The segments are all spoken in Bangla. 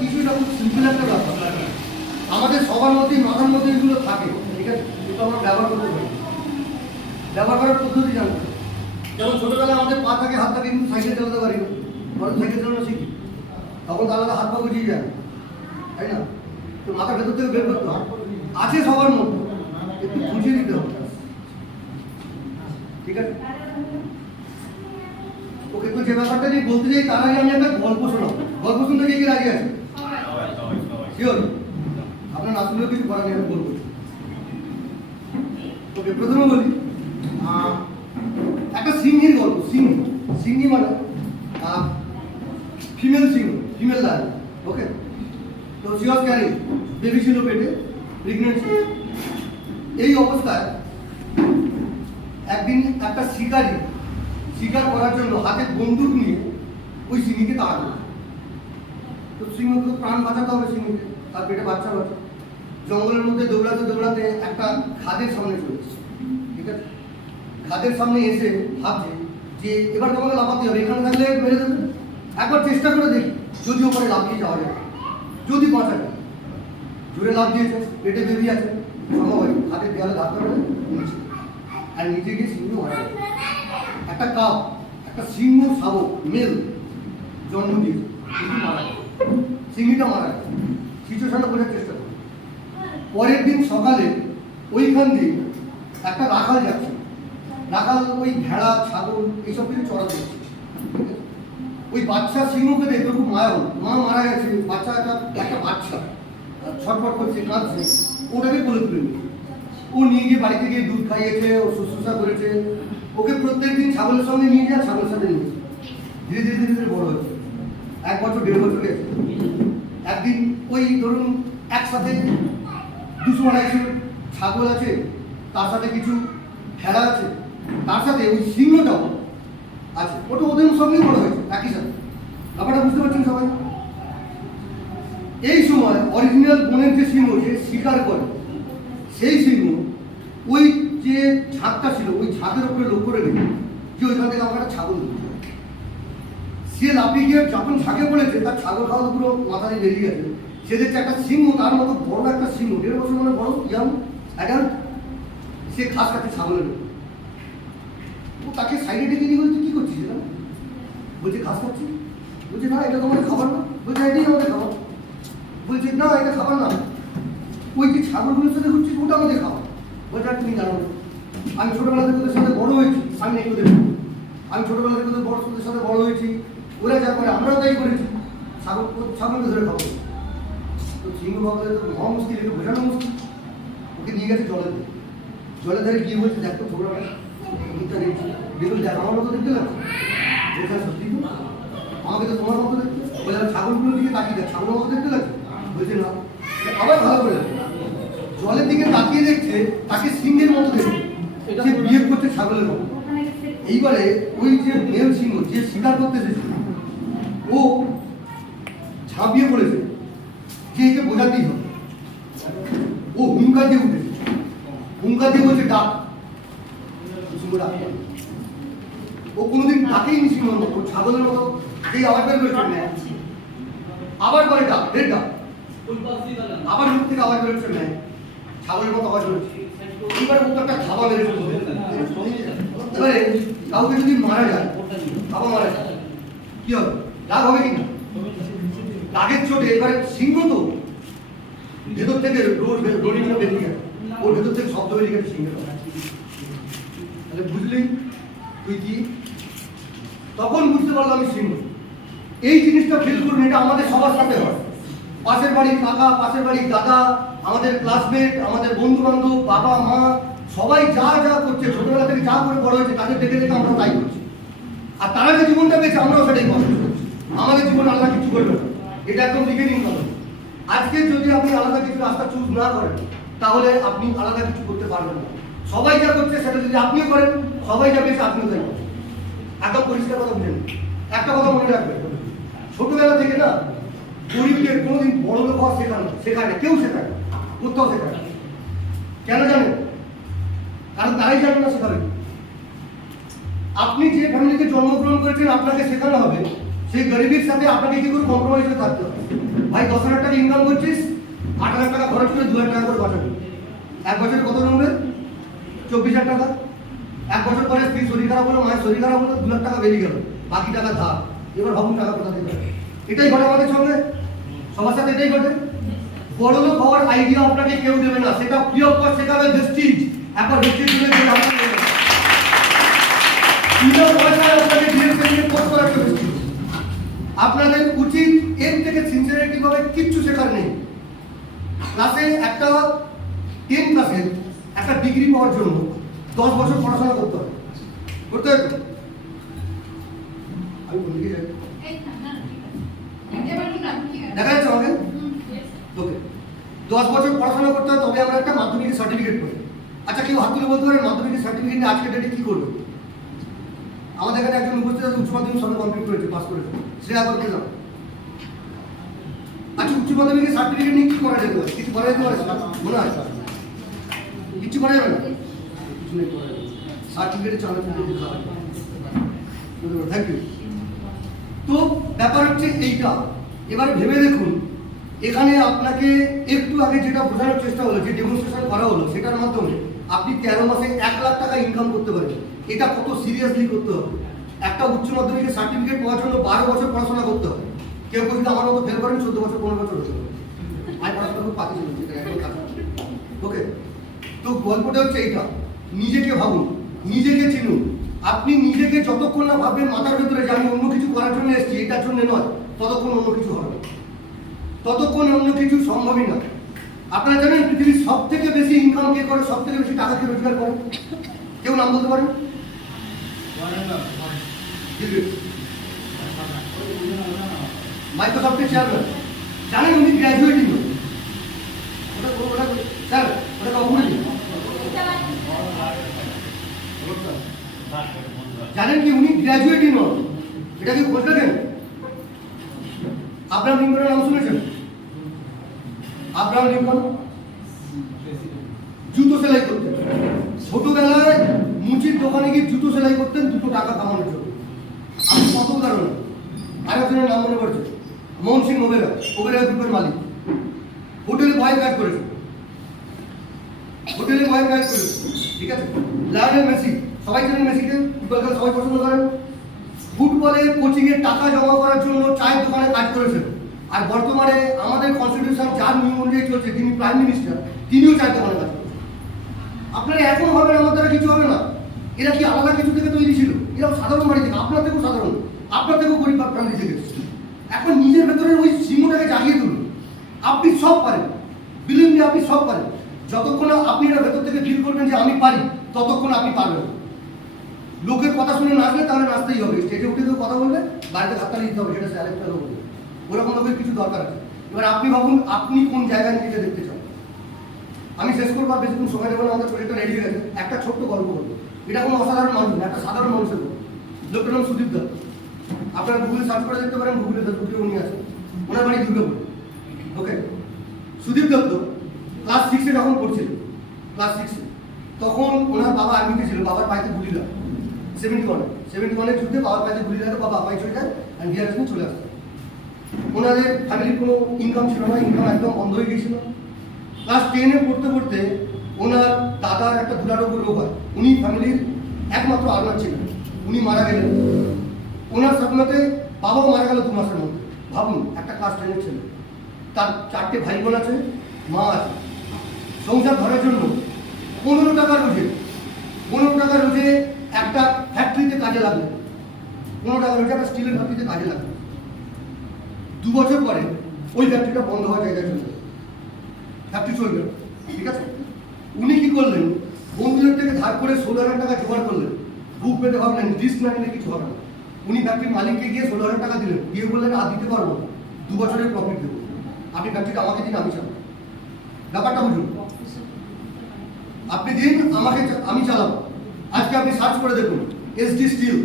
কিছুটা খুব সিম্পল একটা ব্যাপার, আমাদের সবার মধ্যে মাথার মধ্যে এগুলো থাকে, ঠিক আছে? কিন্তু আমরা ব্যবহার করতে পারি, ব্যবহার করার পদ্ধতি জানতে হবে। যেমন ছোটোবেলায় আমাদের পা থাকে হাত থাকে, কিন্তু সাইকেল চালাতে পারি না, বরং সাইকেল চালানো শিখি, তখন তো আলাদা হাত পা বুঝিয়ে যায়, তাই না? তো মাথার ভেতর থেকে বের করতে হবে, আছে সবার মধ্যে, একটু বুঝিয়ে দিতে হবে, ঠিক আছে? ওকে, তো যে ব্যাপারটা নিয়ে বলতে চাই তার আগে আমি একটা গল্প শোনাবো। গল্প শুনতে গিয়ে কি রাজি আছে? শিওর? আপনার না শুনলেও কিছু করার নেই, আমি বলবো। ওকে, প্রথমে বলি একটা সিংহীর গল্প। সিংহী মানে ফিমেল সিংহ, ফিমেল লায়ন। ওকে, তো সি ওয়াজ ক্যারিং, বেবি ছিল পেটে, প্রেগনেন্সি। এই অবস্থায় একদিন একটা শিকারী শিকার করার জন্য হাতে বন্দুক নিয়ে ওই সিংহীকে তাড়া করে। তো সিংহকে তো প্রাণ বাঁচাতে হবে, সিংহীকে, তার পেটে বাচ্চা বাচ্চা। জঙ্গলের মধ্যে দৌড়াতে দৌড়াতে একটা খাদের সামনে চলেছে, ঠিক আছে? খাদের সামনে এসে ভাবছে যে এবার তোমাকে লাফাতে হবে, এখানে থাকলে মেরে দেবে, একবার চেষ্টা করে দেখি যদি ওপরে লাফিয়ে যাওয়া যায়, যদি বাঁচা যায়। জোরে লাফ দিয়েছে, পেটে বেবি আছে, সম্ভব হাতের দেওয়ালে ধাক্কা করে নিচে, আর নিচে গিয়ে সিংহ মারা যায়। একটা কাপ, একটা সিংহ শাবক মেল জন্ম দিয়েছে, কিন্তু মারা যায়, সিংহীটা মারা যায়। সিচুয়েশনটা বোঝার চেষ্টা করে। পরের দিন সকালে ওইখান দিয়ে একটা রাখাল যাচ্ছে, রাখাল ওই ভেড়া ছাগল এইসব কিছু চড়াতে যাচ্ছে। ওই বাচ্চা সিংহকে দেখে খুব মায়া হল, মা মারা গেছে, বাচ্চা একটা বাচ্চা ছটফট করছে, কাঁদছে, ওটাকে কোলে তুলে নিয়ে ও নিয়ে গিয়ে বাড়িতে গিয়ে দুধ খাইয়েছে, ও শুশ্রূষা করেছে, ওকে প্রত্যেক দিন ছাগলের সঙ্গে নিয়ে যায়, ছাগলের সাথে নিয়ে ধীরে ধীরে ধীরে ধীরে বড় হচ্ছে। 1 বছর 1.5 বছর গেছে। একদিন ওই ধরুন একসাথে 200-250 ছাগল আছে, তার সাথে কিছু ভেড়া আছে, তার সাথে ওই সিংহটাও আছে, ওটা ওদের সঙ্গেই বড় হয়েছে একই সাথে। ব্যাপারটা বুঝতে পারছেন সবাই? এই সময় অরিজিনাল বনের যে সিংহ, যে শিকার করে, সেই সিংহ ওই যে ঝাঁকটা ছিল, ওই ঝাঁকের উপরে লক্ষ্য রেখে যে ওইখান থেকে আমার একটা ছাগল দিচ্ছে। সে লাফিয়ে গিয়ে যখন ঝাঁকে পড়েছে, তার ছাগল খাওয়া পুরো মাথা দিয়ে বেরিয়ে গেছে। সে দেখছে একটা সিংহ, তার মতো বড় একটা সিংহ, 1.5 বছর মানে বড় ইয়াং অ্যাডাল্ট, সে ঘাস খাচ্ছে ছাগলের। ও তাকে সাইডে ডেকে নিয়ে বলছে, কী করছিস এটা? বলছে ঘাস খাচ্ছি। বলছে না, এটা তোমাদের খাবার না। বলছে এটাই আমাদের খাবার। বলছে না, এটা খাবার না, ওই যে ছাগলগুলোর সাথে ঘুরছিস ওটা আমাদের খাবার। বলছে আর তুমি জানো, আমি ছোটোবেলা থেকে ওদের সাথে বড় হয়েছি, আমি নেই ওদের, আমি ছোটোবেলা থেকে ওদের ওদের সাথে বড় হয়েছি, ওরা যা করে আমরাও তাই করেছি, ছাগলকে ধরে খাবো। তো সিংহ ভাবলে তো মহা মুশকিল, একে বোঝানো মুশকিল। ওকে নিয়ে গেছে জলের ধারে গিয়ে বলছে দেখো ছোটরা দেখছি, দেখুন দেখ আমার মতো দেখতে লাগছে। বলছে সত্যি তো, আমাকে তো তোমার মতো দেখতে। বলে ছাগলগুলোর দিকে তাকিয়ে দেখ, ছাগলের মতো দেখতে লাগছে। বলছে না, আবার ভালো করে জলের দিকে তাকিয়ে দেখছে, তাকে সিংহের মতো দেখছে, সে বিয়ে করছে ছাগলের মতো। এইবারে ওই যে মেল সিংহ যে শিকার করতে এসেছে, ও ঝাঁপিয়ে পড়েছে যে একে বোঝাতেই হবে। ও হুঙ্কার দিয়ে উঠেছে, হুঙ্কার দিয়ে বলছে ডাক। ও কোনোদিন ডাকেই নি সিংহের মতো, ছাগলের মতো যেই আওয়াজ বের করেছে, আবার বলে ডাক, ঢের ডাক, আবার মুখ থেকে আওয়াজ বেরোচ্ছে ন্যায়, ছাগলের মতো আওয়াজ বেরোচ্ছে। এইবারে মুখ একটা খাবার বেরোচ্ছে। এবারে কাউকে যদি মারা যায়, খাবার মারা যায়, কি হবে? রাগ হবে কিনা? রাগের চোটে এবারে সিংহ তো ভেতর থেকে রোডিংটা বেরিয়ে গেছে, ওর ভেতর থেকে শব্দ বেরিয়ে গেছে সিংহের। তাহলে বুঝলি তুই কি? তখন বুঝতে পারলাম আমি সিংহ। এই জিনিসটা ফিল করুন, এটা আমাদের সবার সাথে হয়। পাশের বাড়ির কাকা, পাশের বাড়ির দাদা, আমাদের ক্লাসমেট, আমাদের বন্ধু বান্ধব, বাবা মা, সবাই যা যা করছে, ছোটবেলা থেকে যা করে বড় হয়েছে, তাদের দেখে দেখে আমরা তাই করছি। আর তারা যে জীবনটা পেয়েছে আমরাও সেটাই পছন্দ করছি। আমাদের জীবন আলাদা কিছু করবে না, এটা একদম লিখে নিন কথা। আজকে যদি আপনি আলাদা কিছু রাস্তা চুজ না করেন, তাহলে আপনি আলাদা কিছু করতে পারবেন না। সবাই যা করছে সেটা যদি আপনিও করেন, সবাই যা পেয়েছে আপনিও তাই করেন। একদম পরিষ্কার কথা বুঝেন। একটা কথা মনে রাখবেন, ছোটবেলা থেকে না গরিবদের কোনোদিন বড় লোক হওয়া শেখায় না, কেউ শেখায় না, কোথাও শেখায় না। কেন জানেন? কারণ তারাই জানে না শেখাবে। আপনি যে ফ্যামিলিতে জন্মগ্রহণ করেছেন, আপনাকে শেখানো হবে সেই গরিবের সাথে আপনাকে কি করে কম্প্রোমাইজ করে থাকতে হবে। ভাই ভাই 10,000 টাকা ইনকাম করছিস, 8,000 টাকা খরচ করে 2,000 টাকা করে বাঁচাবি, এক বছরে কত জমবে? 24,000 টাকা। এক বছর পরে স্ত্রী শরীর খারাপ হলো, মায়ের শরীর খারাপ হলো, 2,00,000 টাকা বেরিয়ে গেল, বাকি টাকা ধার। এবার ভাবুন টাকা কোথা থেকে? এটাই ঘটে আমাদের সঙ্গে, সবার সাথে এটাই ঘটে। বড়লোক হওয়ার আইডিয়া আপনাকে কেউ দেবে না, সেটা ফ্রি অফ কস্ট শেখাবে ভেস্টিজ। একবার ভেস্টিজ দিলে বিনা পয়সায় আপনাকে ডিএসএ কোর্স করাতে ভেস্টিজ। আপনাদের উচিত এর থেকে সিনসিয়ারিটি ভাবে কিচ্ছু শেখার নেই। ক্লাসে একটা 10 ক্লাসে একটা ডিগ্রি পাওয়ার জন্য 10 বছর পড়াশোনা করতে হবে, করতে হবে। আমি কোন দিকে যাই দেখা যাচ্ছে আমাকে? ওকে, 10 বছর পড়াশোনা করতে হয়, তবে আমরা একটা মাধ্যমিকের সার্টিফিকেট পাই। আচ্ছা, কেউ হাত তুলে বলতে পারে মাধ্যমিকের সার্টিফিকেট নিয়ে আজকে ডেটে কি করবে? আমাদের এখানে একজন উপস্থিত আছে, উচ্চ মাধ্যমিক সবে কমপ্লিট করেছে, পাস করেছে, সে আবার কে যাবে? আচ্ছা, উচ্চ মাধ্যমিকের সার্টিফিকেট নিয়ে কি করা যেতে পারে? কিছু করা যেতে পারে মনে হয়? কিছু করা যাবে না, কিছু নেই করা যাবে। সার্টিফিকেটে চালাতে খাওয়া। Thank you. তো ব্যাপার হচ্ছে এইটা। এবার ভেবে দেখুন, এখানে আপনাকে একটু আগে যেটা বোঝানোর চেষ্টা হলো, যে ডেমনস্ট্রেশন করা হলো, সেটার মাধ্যমে আপনি 13 মাসে 1,00,000 টাকা ইনকাম করতে পারেন। এটা কত সিরিয়াসলি করতে হবে? একটা উচ্চ মাধ্যমিকের সার্টিফিকেট পাওয়ার জন্য 12 বছর পড়াশোনা করতে হবে। কেউ যদি আমার মতো ফেল করেন 14 বছর 15 বছর হতে হবে। আমি পড়াশোনা খুব পাতি ছিল, ওকে। তো গল্পটা হচ্ছে এইটা, নিজেকে ভাবুন, নিজেকে চিনুন। আপনি নিজেকে যতক্ষণ না ভাববেন মাথার ভেতরে যে আমি অন্য কিছু করার জন্য এসেছি, এটার জন্য নয়, ততক্ষণ অন্য কিছু হবে না, ততক্ষণ অন্য কিছু সম্ভবই না। আপনারা জানেন পৃথিবীর সব থেকে বেশি ইনকাম কে করে, সব থেকে বেশি টাকা কে রোজগার করে? কেউ নাম বলতে পারেন? মাইক্রোসফটের চেয়ারম্যান। জানেন উনি গ্র্যাজুয়েটই নয়। স্যার ওটা কখন? জানেন কি উনি গ্র্যাজুয়েটই নন? এটা কি খোঁজ রাখেন? আব্রাহাম লিঙ্কনের নাম শুনেছেন? আব্রাহাম লিঙ্কন জুতো সেলাই করতেন। ছোটবেলায় মুচির দোকানে গিয়ে জুতো সেলাই করতেন 2 টাকা কামানোর জন্য। আমি কত উদাহরণ। আরেকজনের নাম মনে পড়ছে, মোহন সিং ওবেরয় গ্রুপের মালিক। হোটেলে বয় কাজ করেছে, হোটেলে বয় কাজ করেছে, ঠিক আছে। লায়নেল মেসি, সবাই জানেন মেসিকে, ফুটবল সবাই পছন্দ করেন। ফুটবলের কোচিং এর টাকা জমা করার জন্য চায়ের দোকানে কাজ করেছেন। আর বর্তমানে আমাদের কনস্টিটিউশন যার নিয়ম অনুযায়ী চলছে, তিনি প্রাইম মিনিস্টার, তিনিও চায়ের দোকানে কাজ করেছেন। আপনারা এখনো ভাবেন আমার দ্বারা কিছু হবে না। এরা কি আলাদা কিছু থেকে তৈরি ছিল? এরাও সাধারণ বাড়ি থেকে, আপনার থেকেও সাধারণ, আপনার থেকেও গরিব ফ্যামিলি থেকে। এখন নিজের ভেতরে ওই সিংহটাকে জাগিয়ে তুলুন। আপনি সব পারেন, বিলিভ মি, আপনি সব পারেন। যতক্ষণ আপনি এটা ভেতর থেকে ফিল করবেন যে আমি পারি, ততক্ষণ আপনি পারবেন। লোকের কথা শুনে নাচলে তাহলে নাচতেই হবে, স্টেজে উঠে কেউ কথা বলবে, বাড়িতে হাততালি দিতে হবে, সেটা সে আরেকটা লোক বলবে। ওরকম লোকের কিছু দরকার আছে। এবার আপনি ভাবুন আপনি কোন জায়গায় নিজেকে দেখতে চান। আমি শেষ করবো, আর বেশিক্ষণ সময় দেবো না, আমাদের প্রজেক্টটা রেডি হয়ে গেছে। একটা ছোট্ট গল্প বলবো, এটা কোনো অসাধারণ মানুষ না, একটা সাধারণ মানুষের গল্প। লোকটার নাম সুদীপ দত্ত। আপনারা গুগলে সার্চ করে দেখতে পারেন, গুগলে ভিডিও উনি আছে। ওনার বাড়ি দুর্গাপুর, ওকে। সুদীপ দত্ত ক্লাস 6-এ যখন পড়ছিল, ক্লাস 6-এ, তখন ওনার বাবা আর্মিতে ছিল, বাবার পাইতে গুলি লাগে। 71-এর যুদ্ধে বাবার পাইতে গুলি লাগে, বাবা আপাই চলে যায়, আর ডিআরএস নিয়ে চলে আসে। ওনাদের ফ্যামিলির কোনো ইনকাম ছিল না, ইনকাম একদম বন্ধ হয়ে গিয়েছিল। ক্লাস 10-এ পড়তে পড়তে ওনার দাদার একটা দুরারোগ্য রোগ হয়। উনি ফ্যামিলির একমাত্র আর্নার ছিলেন, উনি মারা গেলেন। ওনার সাথে বাবাও মারা গেল 2 মাসের মধ্যে। ভাবুন, একটা ক্লাস 10-এর ছেলে, তার 4টে ভাই বোন আছে, মা আছে। সংসার ধরার জন্য 15 টাকা রোজে একটা ফ্যাক্টরিতে কাজে লাগবে। 15 টাকা রোজে একটা স্টিলের ফ্যাক্টরিতে কাজে লাগবে। 2 বছর পরে ওই ফ্যাক্টরিটা বন্ধ হওয়ার জায়গায় চলে যাবে, ফ্যাক্টরি চলবে, ঠিক আছে। উনি কি করলেন, বন্ধুদের থেকে ধার করে 16,000 টাকা জোগাড় করলেন। বুক পেতে ভাবলেন রিস্ক না নিলে কিছু হবে না। উনি ফ্যাক্টরির মালিককে গিয়ে 16,000 টাকা দিলেন, দিয়ে বললেন আর দিতে পারবো না, 2 বছরের প্রফিট দেবো, আপনি ফ্যাক্টরিটা আমাকে দিন, আমি চালাবো। ব্যাপারটা বুঝুন, আপনি দিন আমাকে, আমি চালাবো। আজকে আপনি সার্চ করে দেখুন এসডি স্টিল,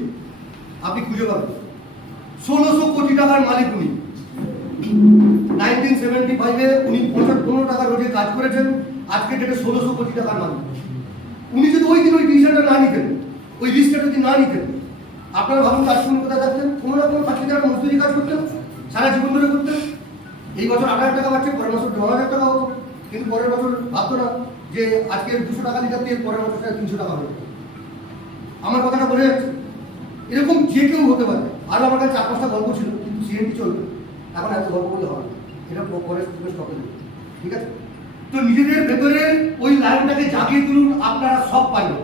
আপনি খুঁজে পাবেন 1600 কোটি টাকার মালিক উনি। 1975-এ উনি 15 টাকা রোজে কাজ করেছেন, আজকে ডেটে 1600 কোটি টাকার মালিক। উনি যদি ওই দিন ওই ডিসিশনটা না নিতেন, ওই রিস্কটা যদি না নিতেন, আপনারা ভাবুন কাজ শুরু কোথায় থাকতেন? কোনো না কোনো ফ্যাক্টরিতে মজদুরি কাজ করতেন, সারা জীবন ধরে করতেন। এই বছর 8,000 টাকা পাচ্ছে, পরের বছর 9,000 টাকা হতো, কিন্তু পরের বছর ভাবতো না যে আজকে 200 টাকা লিটার তেল পরের বছর 300 টাকা হবে। আমার কথাটা বলে যাচ্ছে, এরকম যে কেউ হতে পারে। আরও আমার কাছে 4-5টা গল্প ছিল, কিন্তু সিএনটি চলবে, এখন এত গল্প বললে হবে না, এটা পরে স্টপে দেবে, ঠিক আছে? তো নিজেদের ভেতরে ওই লাইনটাকে জাগিয়ে তুলুন, আপনারা সব পারবেন।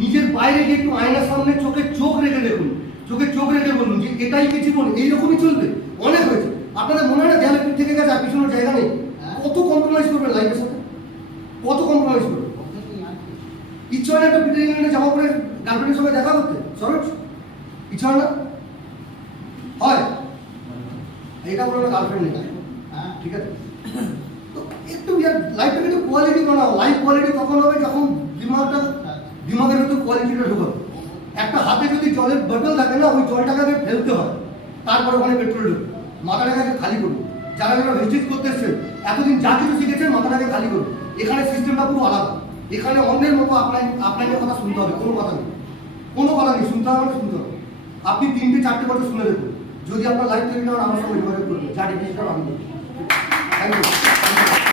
নিজের বাইরে গিয়ে একটু আয়নার সামনে চোখে চোখ রেখে দেখুন, চোখে চোখ রেখে বলুন যে এটাই কি জীবন, এইরকমই চলবে। অনেক হয়েছে, আপনাদের মনে হয় না দেয়ালে পিঠ থেকে গেছে আর পিছনের জায়গা নেই? কত কম্প্রোমাইজ করবেন লাইফের সাথে, কত কম্প্রোমাইজ করবেন? ইচ্ছা হয় না একটা পিটার ইংল্যান্ডে জামা পরে গার্লফ্রেন্ডের সঙ্গে দেখা করতে? সরোজ, ইচ্ছা হয় না? হয়, এটা বলো না গার্লফ্রেন্ড নেই, ঠিক আছে? তো একটু লাইফটাকে একটু কোয়ালিটি বানাও। লাইফ কোয়ালিটি তখন হবে যখন দিমাগের ভিতর কোয়ালিটিটা ঢোকাবে। একটা হাতে যদি জলের বোতল থাকে না, ওই জলটাকে আগে ফেলতে হয়, তারপরে ওখানে পেট্রোল ঢুকবে। মাথাটাকে আগে খালি করুন। যারা যারা ভেস্টিজ করতে এসছে, এতদিন যা কিছু শিখেছেন মাথাটাকে খালি করুন। এখানে সিস্টেমটা পুরো আলাদা। এখানে অন্যের মতো আপনার কথা শুনতে হবে, কোনো কথা নেই, কোনো কথা নেই, শুনতে হবে না, শুনতে হবে। আপনি 3-4 বছর শুনে দেখুন, যদি আপনার লাইফ তৈরি করেন আমার সঙ্গে যোগাযোগ করবেন, যা ডিফিশনটা আমি থ্যাংক ইউ।